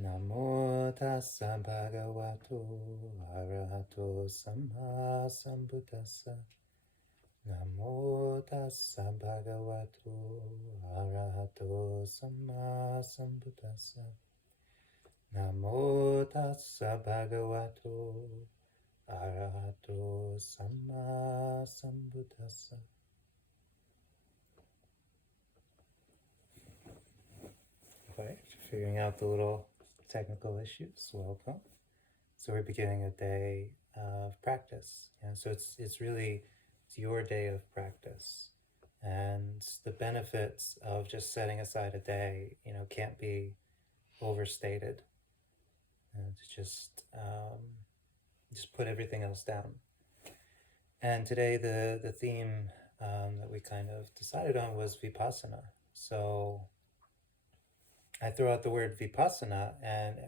Namo tassa bhagavato arahato samma sambuddhassa. Namo tassa bhagavato arahato samma sambuddhassa. Namo tassa bhagavato arahato samma sambuddhassa. Right, figuring out the little technical issues, welcome. So we're beginning a day of practice. And so it's really your day of practice. And the benefits of just setting aside a day, can't be overstated. And to just put everything else down. And today the theme that we kind of decided on was Vipassana. So I throw out the word Vipassana, and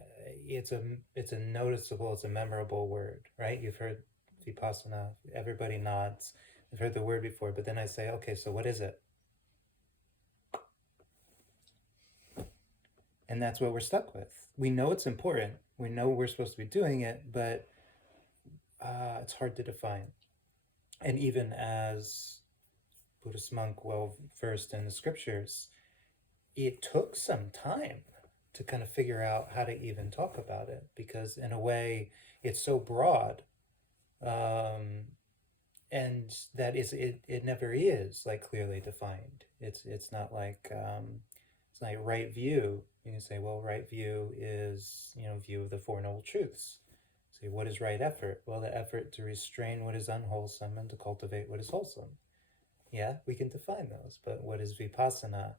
it's a noticeable, it's a memorable word, right? You've heard Vipassana, everybody nods. I've heard the word before, but then I say, okay, so what is it? And that's what we're stuck with. We know it's important. We know we're supposed to be doing it, but it's hard to define. And even as Buddhist monk, well versed in the scriptures, it took some time to kind of figure out how to even talk about it, because in a way it's so broad, and that is it never is like clearly defined. It's not like it's like right view. You can say, well, right view is view of the Four Noble Truths. Say, what is right effort? Well, the effort to restrain what is unwholesome and to cultivate what is wholesome. Yeah, we can define those, but what is Vipassana?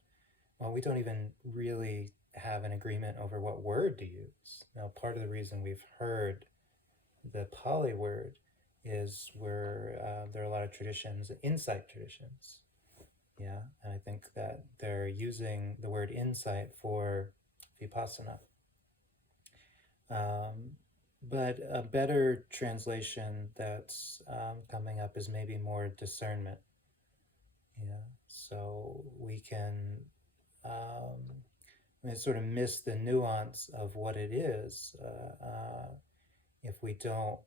Well, we don't even really have an agreement over what word to use. Now, part of the reason we've heard the Pali word is where there are a lot of traditions, insight traditions. Yeah, and I think that they're using the word insight for Vipassana. But a better translation that's coming up is maybe more discernment. Yeah, so we can sort of miss the nuance of what it is if we don't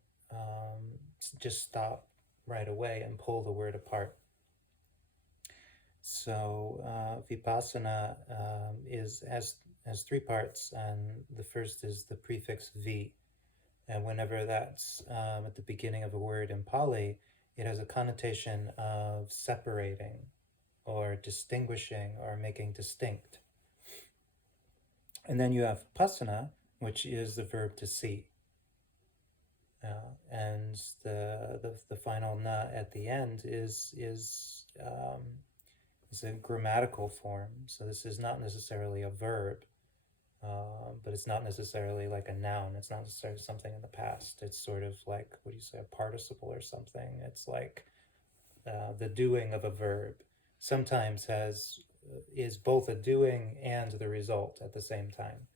just stop right away and pull the word apart. So Vipassana has three parts, and the first is the prefix vi, and whenever that's at the beginning of a word in Pali, it has a connotation of separating or distinguishing or making distinct. And then you have passana, which is the verb to see. And the final na at the end is a grammatical form. So this is not necessarily a verb, but it's not necessarily like a noun. It's not necessarily something in the past. It's sort of like, what do you say, a participle or something. It's like the doing of a verb sometimes is both a doing and the result at the same time.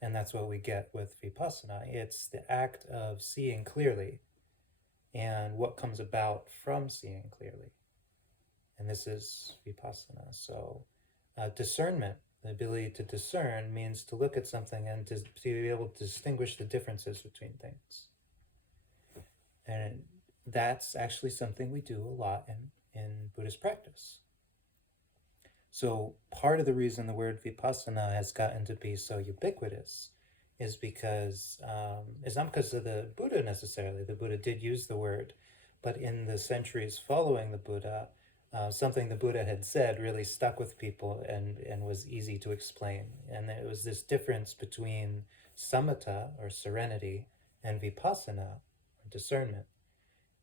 And that's what we get with Vipassana. It's the act of seeing clearly and what comes about from seeing clearly. And this is Vipassana. So discernment, the ability to discern, means to look at something and to be able to distinguish the differences between things. And that's actually something we do a lot in Buddhist practice. So part of the reason the word Vipassana has gotten to be so ubiquitous is because, it's not because of the Buddha necessarily. The Buddha did use the word, but in the centuries following the Buddha, something the Buddha had said really stuck with people and was easy to explain. And it was this difference between samatha, or serenity, and vipassana, or discernment.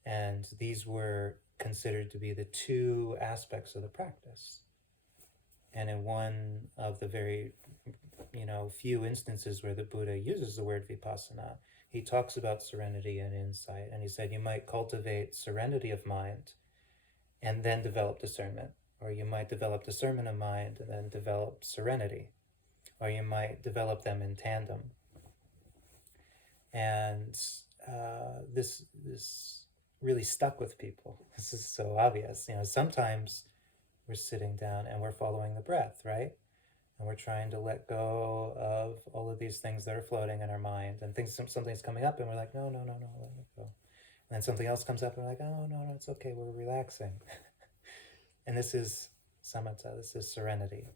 And these were considered to be the two aspects of the practice. And in one of the very, few instances where the Buddha uses the word vipassana, he talks about serenity and insight. And he said you might cultivate serenity of mind and then develop discernment. Or you might develop discernment of mind and then develop serenity. Or you might develop them in tandem. And this really stuck with people. This is so obvious. Sometimes we're sitting down and we're following the breath, right? and we're trying to let go of all of these things that are floating in our mind, and something's coming up and we're like, no, no, no, no, let it go. And then something else comes up and we're like, oh, no, no, it's okay, we're relaxing. And this is samatha, this is serenity.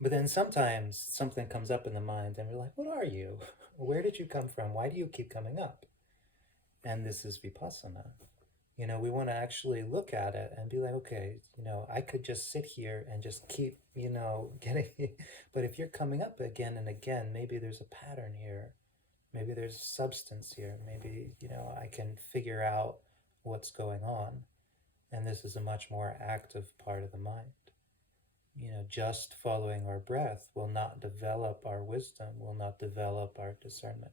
But then sometimes something comes up in the mind and we're like, what are you? Where did you come from? Why do you keep coming up? And this is vipassana. We want to actually look at it and be like, okay, I could just sit here and just keep, getting, but if you're coming up again and again, maybe there's a pattern here. Maybe there's substance here. Maybe, I can figure out what's going on. And this is a much more active part of the mind. Just following our breath will not develop our wisdom, will not develop our discernment.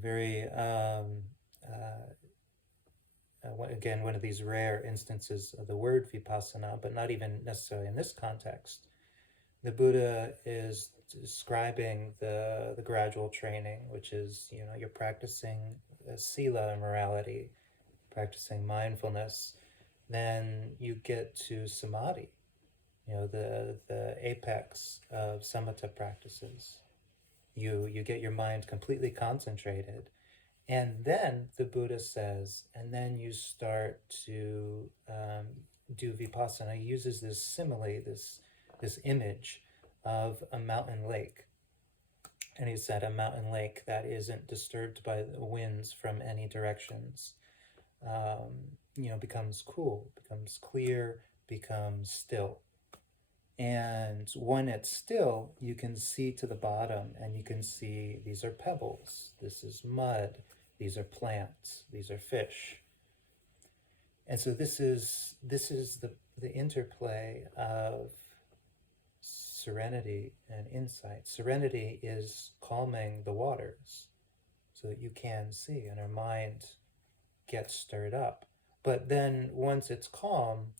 Very, again, one of these rare instances of the word vipassana, but not even necessarily in this context. The Buddha is describing the gradual training, which is, you're practicing sila, morality, practicing mindfulness. Then you get to samadhi, the apex of samatha practices. You get your mind completely concentrated. And then the Buddha says, and then you start to do vipassana. He uses this simile, this image of a mountain lake. And he said a mountain lake that isn't disturbed by the winds from any directions, becomes cool, becomes clear, becomes still. And when it's still, you can see to the bottom and you can see these are pebbles, this is mud, these are plants, these are fish. And so this is the interplay of serenity and insight. Serenity is calming the waters so that you can see and our mind gets stirred up. But then once it's calm,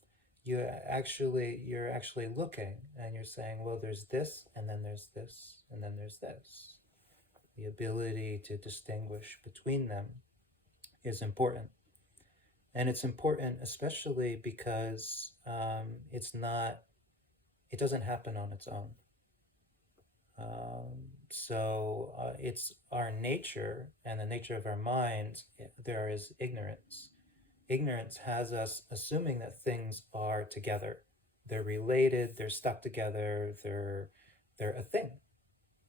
you're actually looking and you're saying, well, there's this, and then there's this, and then there's this. The ability to distinguish between them is important. And it's important especially because it doesn't happen on its own. It's our nature and the nature of our mind, there is ignorance. Ignorance has us assuming that things are together. They're related, they're stuck together, they're a thing.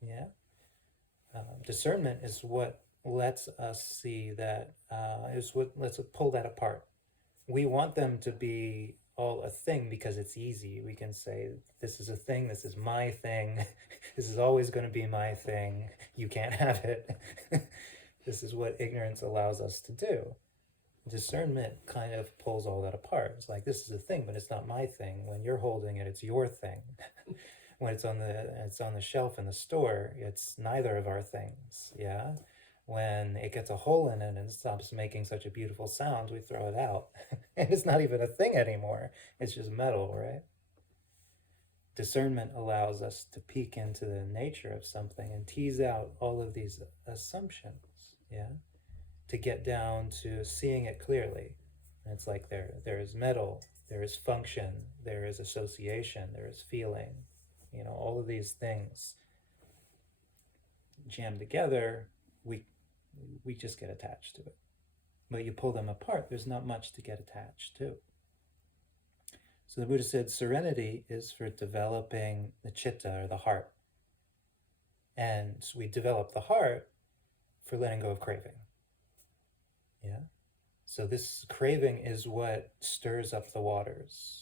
Yeah. Discernment is what lets us see that, is what lets us pull that apart. We want them to be all a thing because it's easy. We can say, this is a thing, this is my thing, this is always going to be my thing, you can't have it. This is what ignorance allows us to do. Discernment kind of pulls all that apart. It's like, this is a thing, but it's not my thing. When you're holding it, it's your thing. When it's on the shelf in the store, it's neither of our things. Yeah. When it gets a hole in it and stops making such a beautiful sound, we throw it out. And it's not even a thing anymore. It's just metal, right? Discernment allows us to peek into the nature of something and tease out all of these assumptions. Yeah. To get down to seeing it clearly. And it's like there is metal, there is function, there is association, there is feeling. All of these things jammed together, we just get attached to it. But you pull them apart, there's not much to get attached to. So the Buddha said serenity is for developing the citta, or the heart. And we develop the heart for letting go of craving. Yeah. So this craving is what stirs up the waters.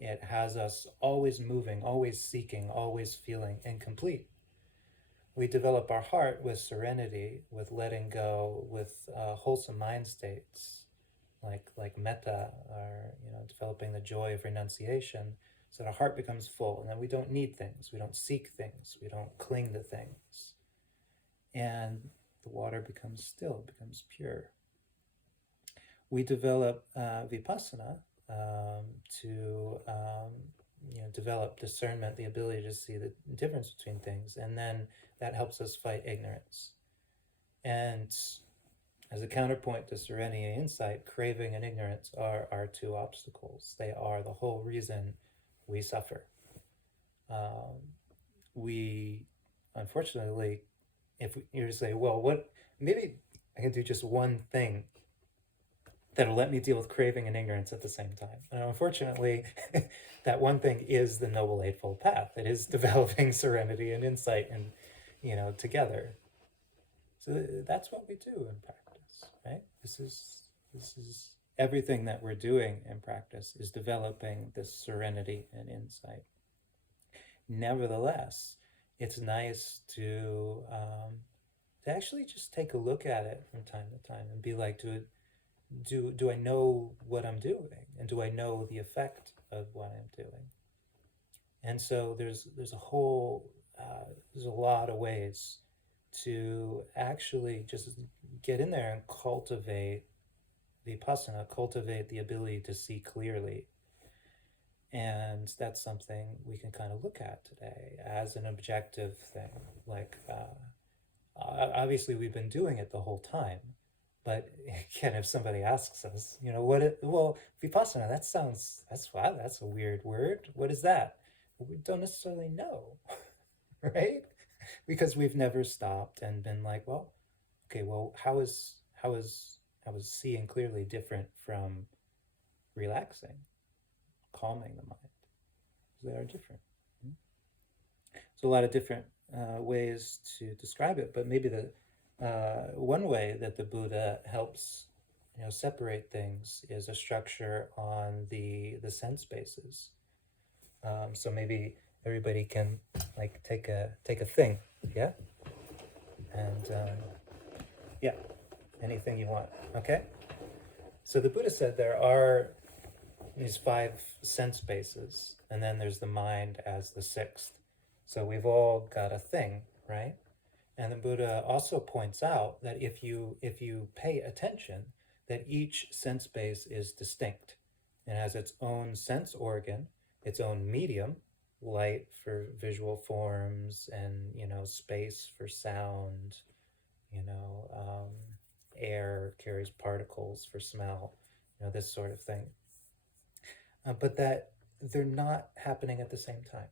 It has us always moving, always seeking, always feeling incomplete. We develop our heart with serenity, with letting go, with wholesome mind states, like metta, or developing the joy of renunciation, so that our heart becomes full, and then we don't need things, we don't seek things, we don't cling to things, and the water becomes still, becomes pure. We develop vipassana to develop discernment, the ability to see the difference between things, and then that helps us fight ignorance. And as a counterpoint to serenity and insight, craving and ignorance are our two obstacles. They are the whole reason we suffer. We, unfortunately, if you say, well, what, maybe I can do just one thing that'll let me deal with craving and ignorance at the same time. And unfortunately, that one thing is the Noble Eightfold Path. It is developing serenity and insight and, together. So that's what we do in practice, right? This is everything that we're doing in practice is developing this serenity and insight. Nevertheless, it's nice to actually just take a look at it from time to time and be like, do I know what I'm doing, and do I know the effect of what I'm doing? And so there's a lot of ways to actually just get in there and cultivate Vipassana, cultivate the ability to see clearly. And that's something we can kind of look at today as an objective thing. Like, obviously we've been doing it the whole time, but again, if somebody asks us, Vipassana, that's a weird word. What is that? We don't necessarily know, right? Because we've never stopped and been like, how is seeing clearly different from relaxing, calming the mind? They are different. So a lot of different ways to describe it, but maybe the one way that the Buddha helps separate things is a structure on the sense bases. So maybe everybody can like take a thing, yeah, and yeah, anything you want. Okay. So the Buddha said there are these 5 sense bases, and then there's the mind as the 6th. So we've all got a thing, right? And the Buddha also points out that if you pay attention, that each sense base is distinct and has its own sense organ, its own medium, light for visual forms, and space for sound, air carries particles for smell, this sort of thing. But that they're not happening at the same time.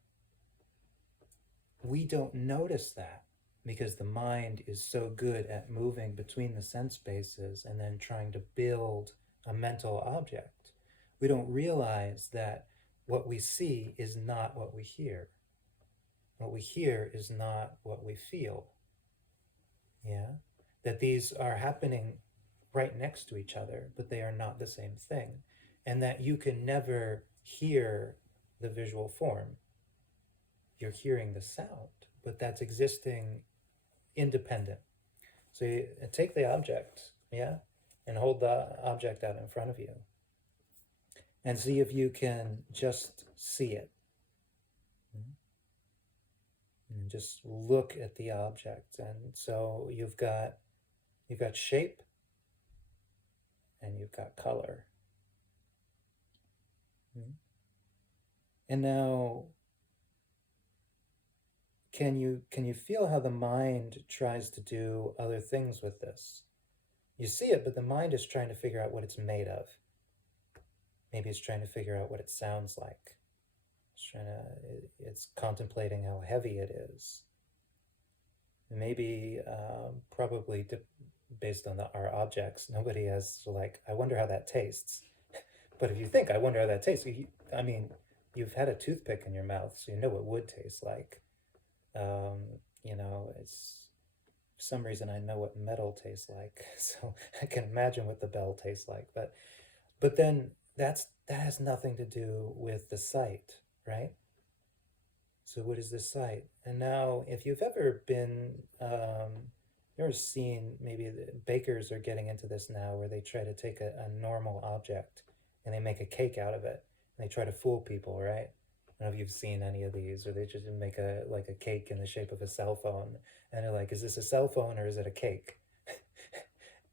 We don't notice that because the mind is so good at moving between the sense bases and then trying to build a mental object. We don't realize that what we see is not what we hear. What we hear is not what we feel. Yeah? That these are happening right next to each other, but they are not the same thing. And that you can never hear the visual form. You're hearing the sound, but that's existing independent. So you take the object, yeah, and hold the object out in front of you and see if you can just see it. And just look at the object. And so you've got shape and you've got color. And now can you feel how the mind tries to do other things with this? You see it, but the mind is trying to figure out what it's made of. Maybe it's trying to figure out what it sounds like. It's contemplating how heavy it is. Maybe, probably based on our objects, nobody has I wonder how that tastes. But if you think, I wonder how that tastes, you've had a toothpick in your mouth, so you know what wood tastes like. It's for some reason I know what metal tastes like, so I can imagine what the bell tastes like. But then that has nothing to do with the sight, right? So what is the sight? And now, if you've ever been, you ever seen, maybe the bakers are getting into this now, where they try to take a normal object and they make a cake out of it, and they try to fool people, right? I don't know if you've seen any of these, or they just make a cake in the shape of a cell phone, and they're like, is this a cell phone or is it a cake?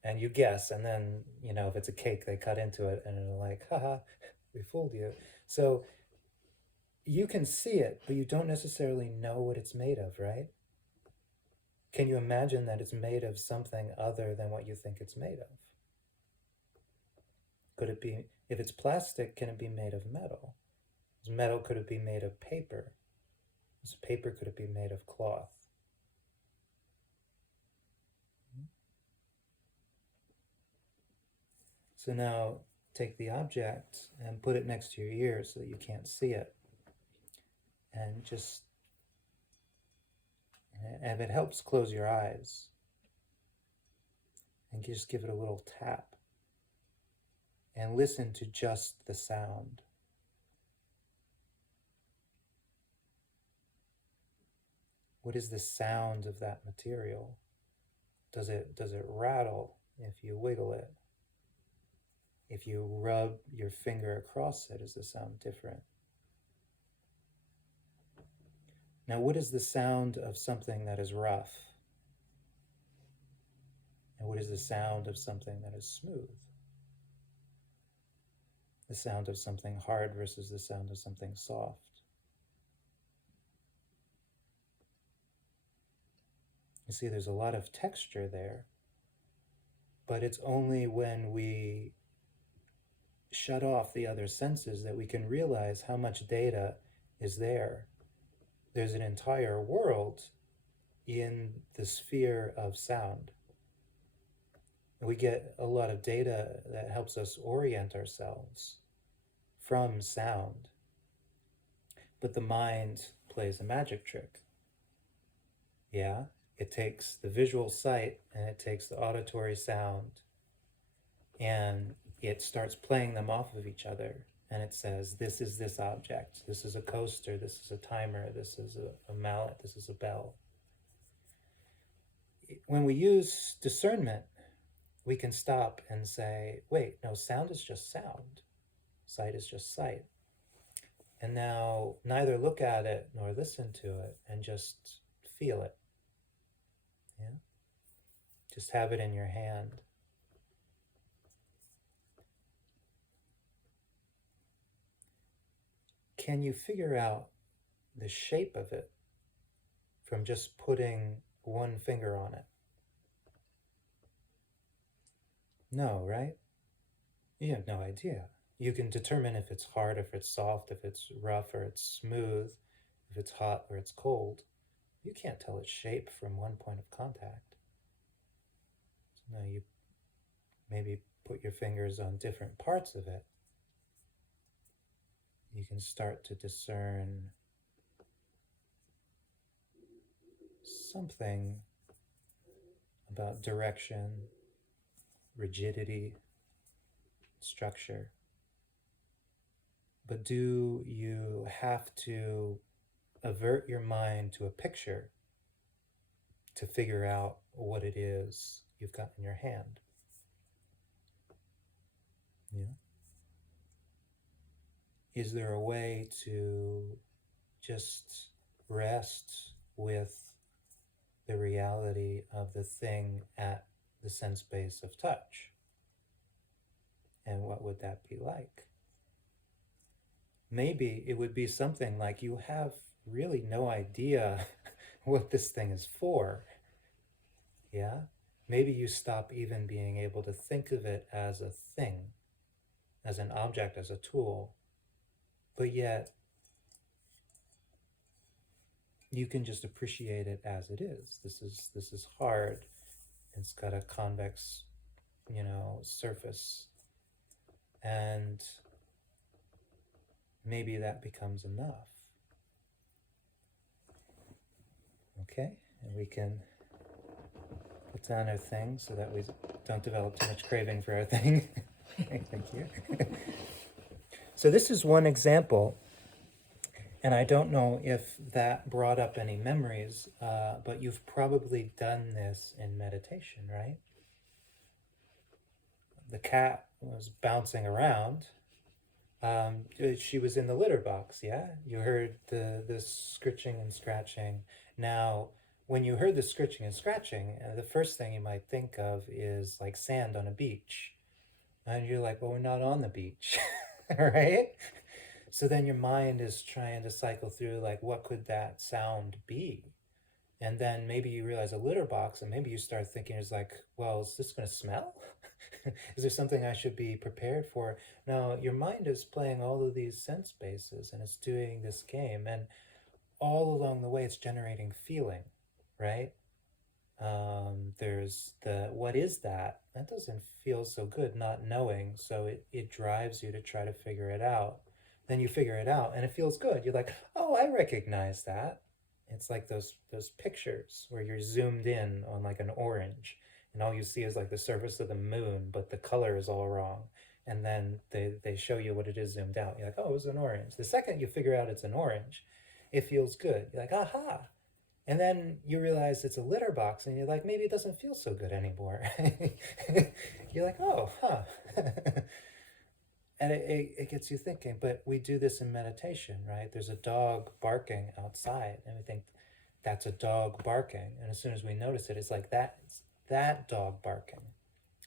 And you guess, and then, if it's a cake, they cut into it, and they're like, haha, we fooled you. So you can see it, but you don't necessarily know what it's made of, right? Can you imagine that it's made of something other than what you think it's made of? Could it be, if it's plastic, can it be made of metal? This metal could have been made of paper. This paper could have been made of cloth. So now take the object and put it next to your ear so that you can't see it. And just, if it helps, close your eyes. And just give it a little tap. And listen to just the sound. What is the sound of that material? Does it rattle if you wiggle it? If you rub your finger across it, is the sound different? Now, what is the sound of something that is rough? And what is the sound of something that is smooth? The sound of something hard versus the sound of something soft. You see, there's a lot of texture there, but it's only when we shut off the other senses that we can realize how much data is there. There's an entire world in the sphere of sound. We get a lot of data that helps us orient ourselves from sound. But the mind plays a magic trick. Yeah, it takes the visual sight and it takes the auditory sound and it starts playing them off of each other. And it says, this is this object, this is a coaster, this is a timer, this is a mallet, this is a bell. When we use discernment, we can stop and say, wait, no, sound is just sound. Sight is just sight. And now neither look at it nor listen to it and just feel it. Yeah? Just have it in your hand. Can you figure out the shape of it from just putting one finger on it? No, right? You have no idea. You can determine if it's hard, if it's soft, if it's rough or it's smooth, if it's hot or it's cold. You can't tell its shape from one point of contact. So now you maybe put your fingers on different parts of it. You can start to discern something about direction, rigidity, structure. But do you have to avert your mind to a picture to figure out what it is you've got in your hand? Yeah. Is there a way to just rest with the reality of the thing at the sense base of touch? And what would that be like? Maybe it would be something like you have really no idea what this thing is for. Yeah? Maybe you stop even being able to think of it as a thing, as an object, as a tool. But yet, you can just appreciate it as it is. This is hard. It's got a convex, surface. And maybe that becomes enough. Okay, and we can put down our thing so that we don't develop too much craving for our thing. Thank you. So this is one example, and I don't know if that brought up any memories, but you've probably done this in meditation, right? The cat was bouncing around. She was in the litter box, yeah? You heard the scritching and scratching. Now, when you heard the scritching and scratching, the first thing you might think of is like sand on a beach. And you're like, well, we're not on the beach, right? So then your mind is trying to cycle through like, what could that sound be? And then maybe you realize a litter box, and maybe you start thinking, it's like, well, is this going to smell? Is there something I should be prepared for? Now, your mind is playing all of these sense bases, and it's doing this game, and all along the way, it's generating feeling, right? There's the what is that? That doesn't feel so good, not knowing. So it drives you to try to figure it out. Then you figure it out and it feels good. You're like, oh, I recognize that. It's like those pictures where you're zoomed in on like an orange and all you see is like the surface of the moon, but the color is all wrong. And then they show you what it is zoomed out. You're like, oh, it was an orange. The second you figure out it's an orange, it feels good. You're like, aha, and then you realize it's a litter box, and you're like, maybe it doesn't feel so good anymore. You're like, oh, huh. And it gets you thinking. But we do this in meditation, right? There's a dog barking outside, and we think that's a dog barking. And as soon as we notice it, it's like that dog barking.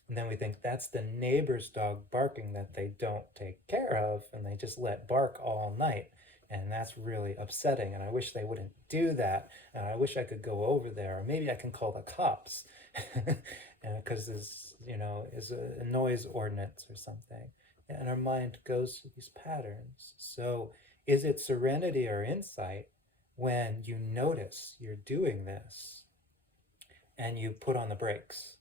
And then we think that's the neighbor's dog barking that they don't take care of, and they just let bark all night. And that's really upsetting, and I wish they wouldn't do that, and I wish I could go over there, or maybe I can call the cops, because there's, is a noise ordinance or something. And our mind goes through these patterns. So is it serenity or insight when you notice you're doing this and you put on the brakes?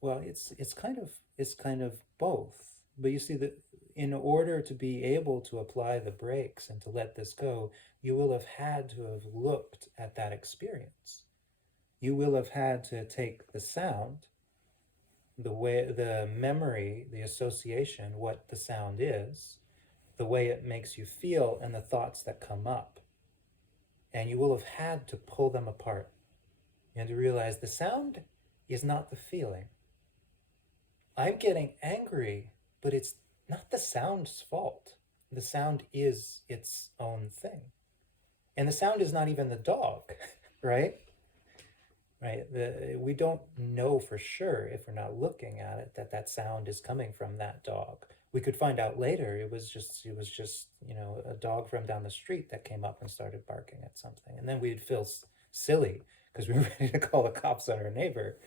Well, it's kind of both. But you see that in order to be able to apply the brakes and to let this go, you will have had to have looked at that experience. You will have had to take the sound, the way, the memory, the association, what the sound is, the way it makes you feel, and the thoughts that come up. And you will have had to pull them apart. You have to realize the sound is not the feeling. I'm getting angry, but it's not the sound's fault. The sound is its own thing. And the sound is not even the dog, right? Right? We don't know for sure, if we're not looking at it, that sound is coming from that dog. We could find out later it was just a dog from down the street that came up and started barking at something. And then we'd feel silly because we were ready to call the cops on our neighbor,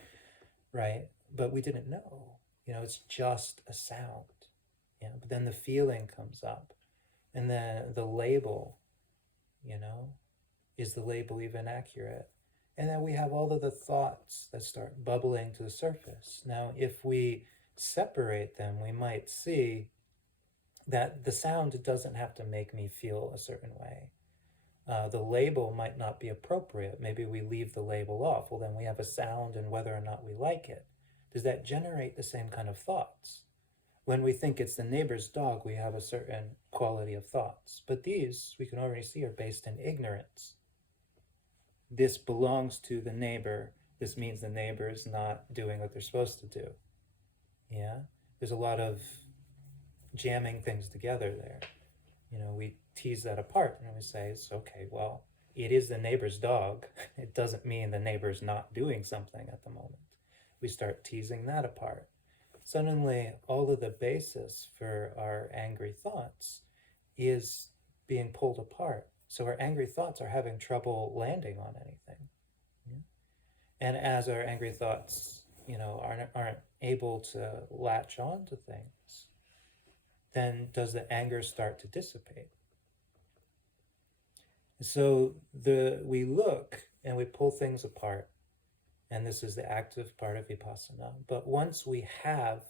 right? But we didn't know. It's just a sound. But then the feeling comes up, and then the label, is the label even accurate? And then we have all of the thoughts that start bubbling to the surface. Now, if we separate them, we might see that the sound doesn't have to make me feel a certain way. The label might not be appropriate. Maybe we leave the label off. Well, then we have a sound, and whether or not we like it. Does that generate the same kind of thoughts? When we think it's the neighbor's dog, we have a certain quality of thoughts. But these, we can already see, are based in ignorance. This belongs to the neighbor. This means the neighbor is not doing what they're supposed to do. Yeah? There's a lot of jamming things together there. We tease that apart and we say, it's okay, well, it is the neighbor's dog. It doesn't mean the neighbor's not doing something at the moment. We start teasing that apart. Suddenly, all of the basis for our angry thoughts is being pulled apart. So our angry thoughts are having trouble landing on anything. Yeah? And as our angry thoughts, aren't able to latch on to things, then does the anger start to dissipate? So we look and we pull things apart. And this is the active part of Vipassana. But once we have,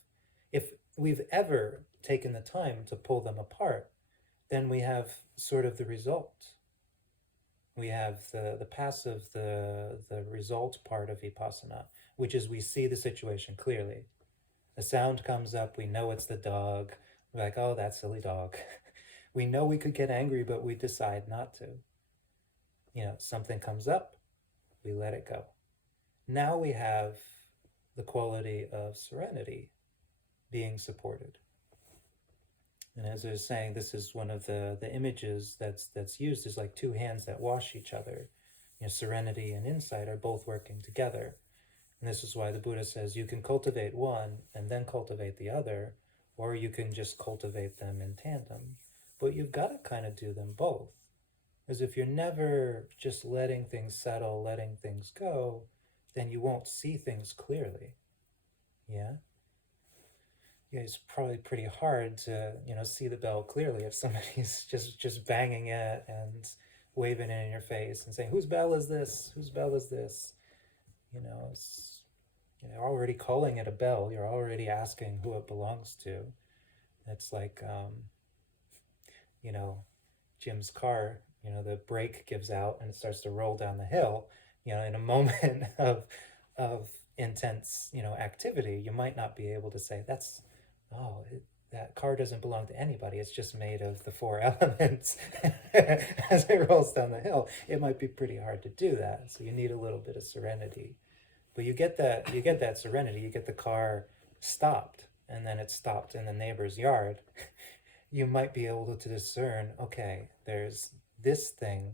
if we've ever taken the time to pull them apart, then we have sort of the result. We have the passive, the result part of Vipassana, which is we see the situation clearly. The sound comes up, we know it's the dog. We're like, oh, that silly dog. We know we could get angry, but we decide not to. Something comes up, we let it go. Now we have the quality of serenity being supported. And as I was saying, this is one of the images that's used is like two hands that wash each other. Serenity and insight are both working together. And this is why the Buddha says you can cultivate one and then cultivate the other, or you can just cultivate them in tandem. But you've got to kind of do them both. Because if you're never just letting things settle, letting things go, then you won't see things clearly. Yeah? Yeah, it's probably pretty hard to, see the bell clearly if somebody's just banging it and waving it in your face and saying, "Whose bell is this? Whose bell is this?" It's you're already calling it a bell. You're already asking who it belongs to. It's like, Jim's car. The brake gives out and it starts to roll down the hill. In a moment of intense, activity, you might not be able to say that car doesn't belong to anybody. It's just made of the four elements as it rolls down the hill. It might be pretty hard to do that. So you need a little bit of serenity. But you get that serenity. You get the car stopped, and then it stopped in the neighbor's yard. You might be able to discern, okay, there's this thing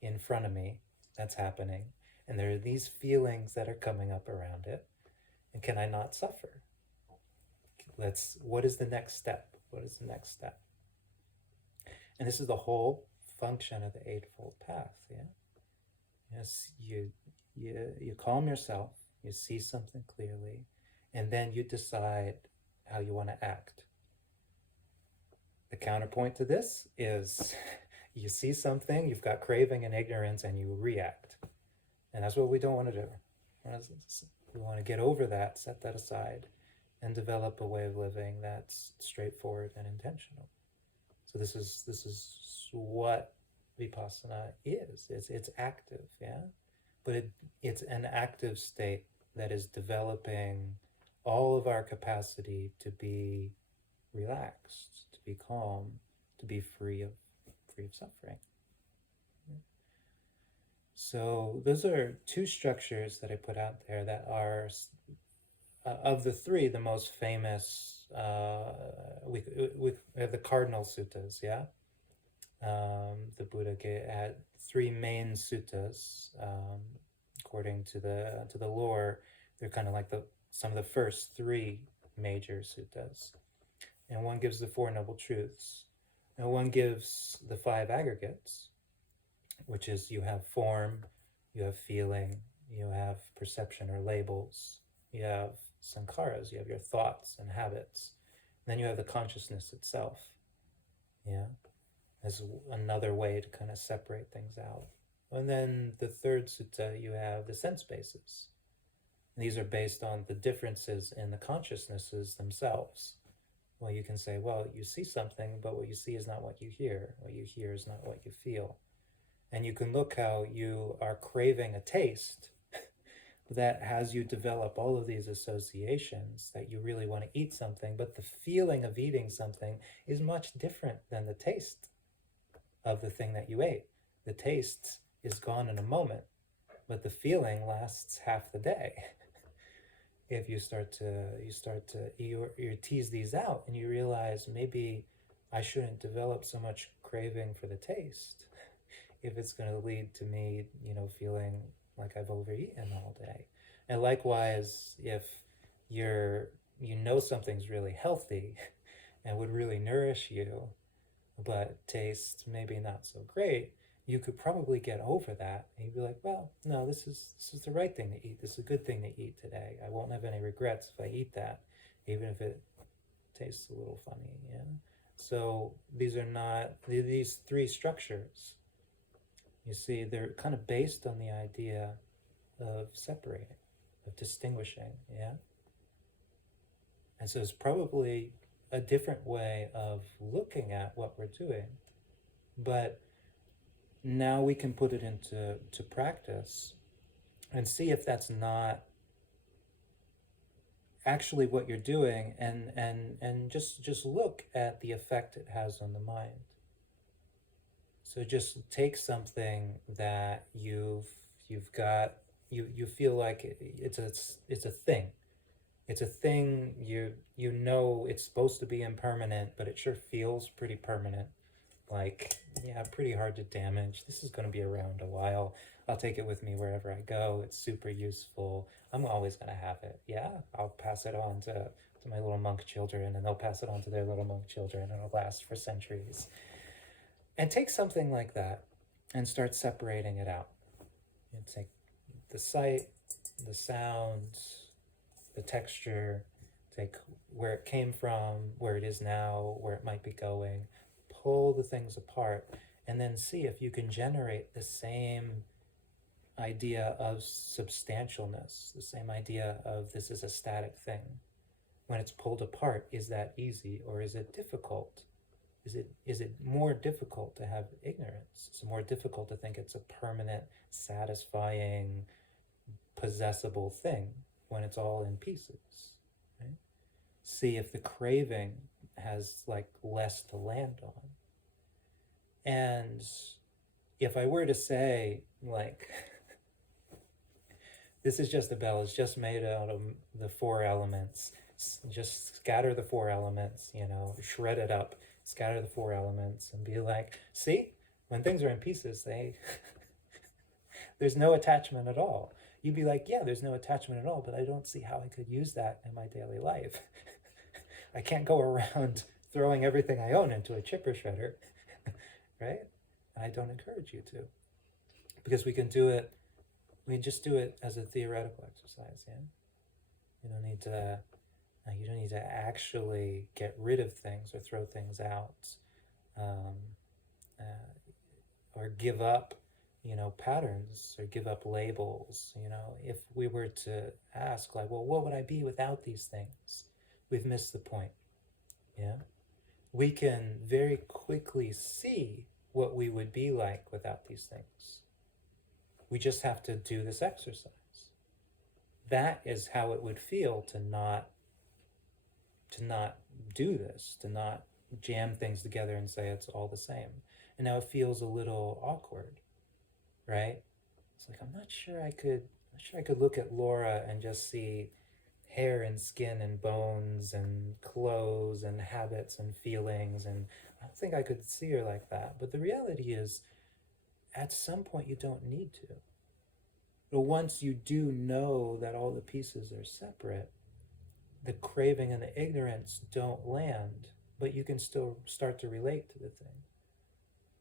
in front of me that's happening, and there are these feelings that are coming up around it, and can I not suffer? What is the next step? What is the next step? And this is the whole function of the Eightfold Path. Yeah. Yes, you calm yourself, you see something clearly, and then you decide how you want to act. The counterpoint to this is you see something, you've got craving and ignorance, and you react. And that's what we don't want to do. We want to get over that, set that aside, and develop a way of living that's straightforward and intentional. So this is what Vipassana is. It's active, yeah? But it's an active state that is developing all of our capacity to be relaxed, to be calm, to be free of suffering. So those are two structures that I put out there that are, of the three, the most famous. We have the Cardinal Suttas, yeah? The Buddha had three main suttas. According to the lore, they're kind of like some of the first three major suttas. And one gives the Four Noble Truths. And one gives the five aggregates, which is you have form, you have feeling, you have perception or labels, you have sankharas, you have your thoughts and habits. And then you have the consciousness itself. Yeah, as another way to kind of separate things out. And then the third sutta, you have the sense bases. And these are based on the differences in the consciousnesses themselves. Well, you can say, well, you see something, but what you see is not what you hear. What you hear is not what you feel. And you can look how you are craving a taste that has you develop all of these associations that you really want to eat something, but the feeling of eating something is much different than the taste of the thing that you ate. The taste is gone in a moment, but the feeling lasts half the day. If you tease these out and you realize maybe I shouldn't develop so much craving for the taste if it's going to lead to me, feeling like I've overeaten all day. And likewise, if something's really healthy and would really nourish you, but tastes maybe not so great, you could probably get over that. And you'd be like, well, no, this is the right thing to eat. This is a good thing to eat today. I won't have any regrets if I eat that, even if it tastes a little funny. Yeah. So these three structures, you see, they're kind of based on the idea of separating, of distinguishing. Yeah. And so it's probably a different way of looking at what we're doing, but now we can put it into practice and see if that's not actually what you're doing, and just look at the effect it has on the mind. So just take something that you feel like it's a thing. It's a thing, it's supposed to be impermanent, but it sure feels pretty permanent. Like, yeah, pretty hard to damage. This is going to be around a while. I'll take it with me wherever I go. It's super useful. I'm always going to have it. Yeah, I'll pass it on to my little monk children, and they'll pass it on to their little monk children, and it'll last for centuries. And take something like that and start separating it out. You take the sight, the sound, the texture, take where it came from, where it is now, where it might be going, pull the things apart, and then see if you can generate the same idea of substantialness, the same idea of this is a static thing. When it's pulled apart, is that easy or is it difficult? Is it more difficult to have ignorance? Is it more difficult to think it's a permanent, satisfying, possessible thing when it's all in pieces? Right? See if the craving has like less to land on. And if I were to say, like, this is just a bell, it's just made out of the 4 elements, just scatter the 4 elements, shred it up, scatter the 4 elements, and be like, see, when things are in pieces, there's no attachment at all. You'd be like, yeah, there's no attachment at all, but I don't see how I could use that in my daily life. I can't go around throwing everything I own into a chipper shredder, right? I don't encourage you to, because we just do it as a theoretical exercise. Yeah, you don't need to actually get rid of things or throw things out, or give up patterns, or give up labels. If we were to ask, like, well, what would I be without these things? We've missed the point. Yeah, we can very quickly see what we would be like without these things. We just have to do this exercise. That is how it would feel to not do this, to not jam things together and say it's all the same. And now it feels a little awkward, right? It's like, I'm not sure I could look at Laura and just see hair and skin and bones and clothes and habits and feelings, and I don't think I could see her like that. But the reality is, at some point you don't need to. But once you do know that all the pieces are separate, the craving and the ignorance don't land, but you can still start to relate to the thing.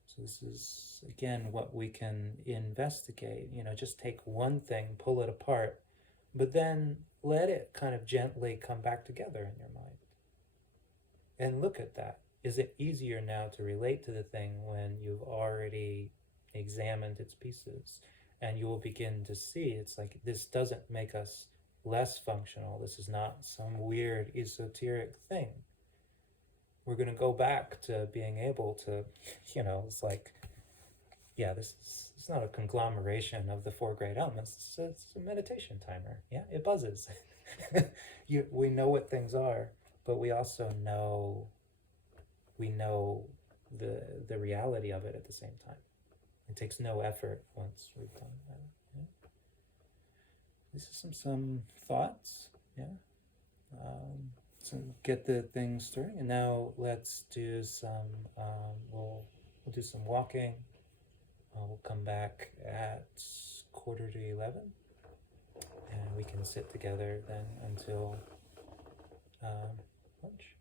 So this is, again, what we can investigate. Just take one thing, pull it apart, but then let it kind of gently come back together in your mind. And look at that. Is it easier now to relate to the thing when you've already examined its pieces? And you will begin to see, it's like, this doesn't make us less functional. This is not some weird esoteric thing. We're going to go back to being able to, it's like, yeah, it's not a conglomeration of the 4 great elements. It's a meditation timer. Yeah, it buzzes. We know what things are, but we also know the reality of it at the same time. It takes no effort once we've done that. Yeah? These are some thoughts. Yeah. So get the things stirring, and now let's do some. We'll do some walking. We'll come back at 11:15, and we can sit together then until lunch.